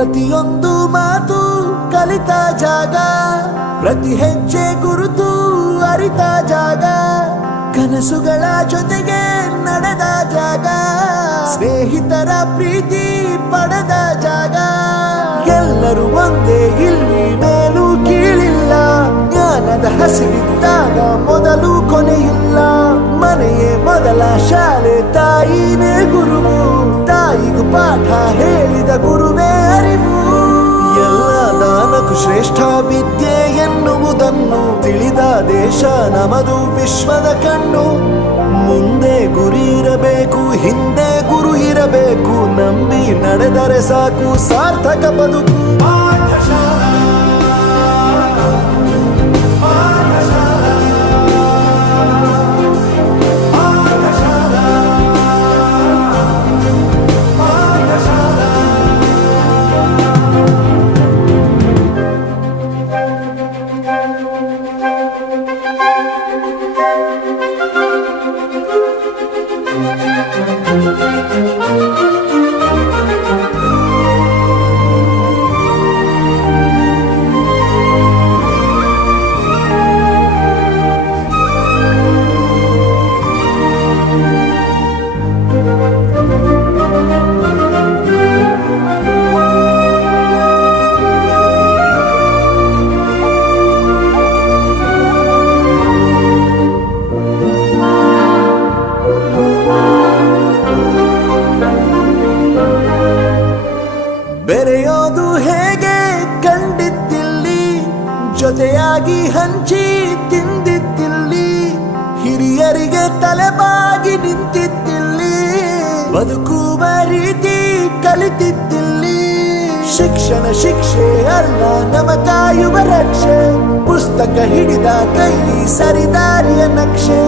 ಪ್ರತಿಯೊಂದು ಮಾತು ಕಲಿತ ಜಾಗ, ಪ್ರತಿ ಹೆಜ್ಜೆ ಗುರುತು ಅರಿತ ಜಾಗ, ಕನಸುಗಳ ಜೊತೆಗೆ ನಡೆದ ಜಾಗ, ಸ್ನೇಹಿತರ ಪ್ರೀತಿ ಪಡೆದ ಜಾಗ. ಎಲ್ಲರೂ ಒಂದೇ, ಇಲ್ಲಿ ಮೇಲೂ ಕೀಳಿಲ್ಲ, ಜ್ಞಾನದ ಹಸಿವಿದ್ದಾಗ ಮೊದಲು ಕೊನೆಯಿಲ್ಲ. ಮನೆಯೇ ಮೊದಲ ಶಾಲೆ, ತಾಯಿನೇ ಗುರುವು, ತಾಯಿಗೂ ಪಾಠ ಹೇಳಿದ ಗುರುವೇ ಅರಿವು. ಎಲ್ಲ ದಾನಕ್ಕೂ ಶ್ರೇಷ್ಠ ವಿದ್ಯೆ ಎನ್ನುವುದನ್ನು ತಿಳಿದ ದೇಶ ನಮದು, ವಿಶ್ವದ ಕಣ್ಣು. ಮುಂದೆ ಗುರಿ ಇರಬೇಕು, ಹಿಂದೆ ಗುರು ಇರಬೇಕು, ನಂಬಿ ನಡೆದರೆ ಸಾಕು ಸಾರ್ಥಕ ಬದುಕು. ಬೆರೆಯೋದು ಹೇಗೆ ಕಂಡಿದ್ದಿಲ್ಲಿ, ಜೊತೆಯಾಗಿ ಹಂಚಿ ತಿಂದಿದ್ದಿಲ್ಲಿ, ಹಿರಿಯರಿಗೆ ತಲೆಬಾಗಿ ನಿಂತಿದ್ದಿಲ್ಲಿ, ಬದುಕುವ ರೀತಿ ಕಲಿತಿದ್ದಿಲ್ಲಿ. ಶಿಕ್ಷಣ ಶಿಕ್ಷೆ ಅಲ್ಲ, ನಮ ಕಾಯುವ ರಕ್ಷೆ, ಪುಸ್ತಕ ಹಿಡಿದ ಕೈ ಸರಿದಾರಿಯ ನಕ್ಷೆ.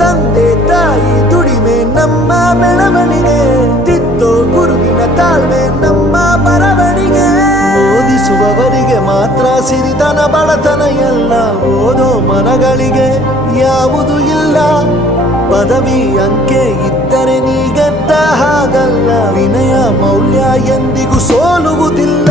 ತಂದೆ ತಾಯಿ ದುಡಿಮೆ ನಮ್ಮ ಬೆಳವಣಿಗೆ, ತಿದ್ದೋ ಗುರುವಿನ ತಾಳ್ಮೆ ನಮ್ಮ ಬರವಣಿಗೆ. ಓದಿಸುವವರಿಗೆ ಮಾತ್ರ ಸಿರಿತನ ಬಡತನ ಎಲ್ಲ, ಓದೋ ಮನಗಳಿಗೆ ಯಾವುದು ಇಲ್ಲ. ಪದವಿ ಅಂಕೆ ಇದ್ದರೆ ನೀ ಗೆದ್ದ ಹಾಗಲ್ಲ, ವಿನಯ ಮೌಲ್ಯ ಎಂದಿಗೂ ಸೋಲುವುದಿಲ್ಲ.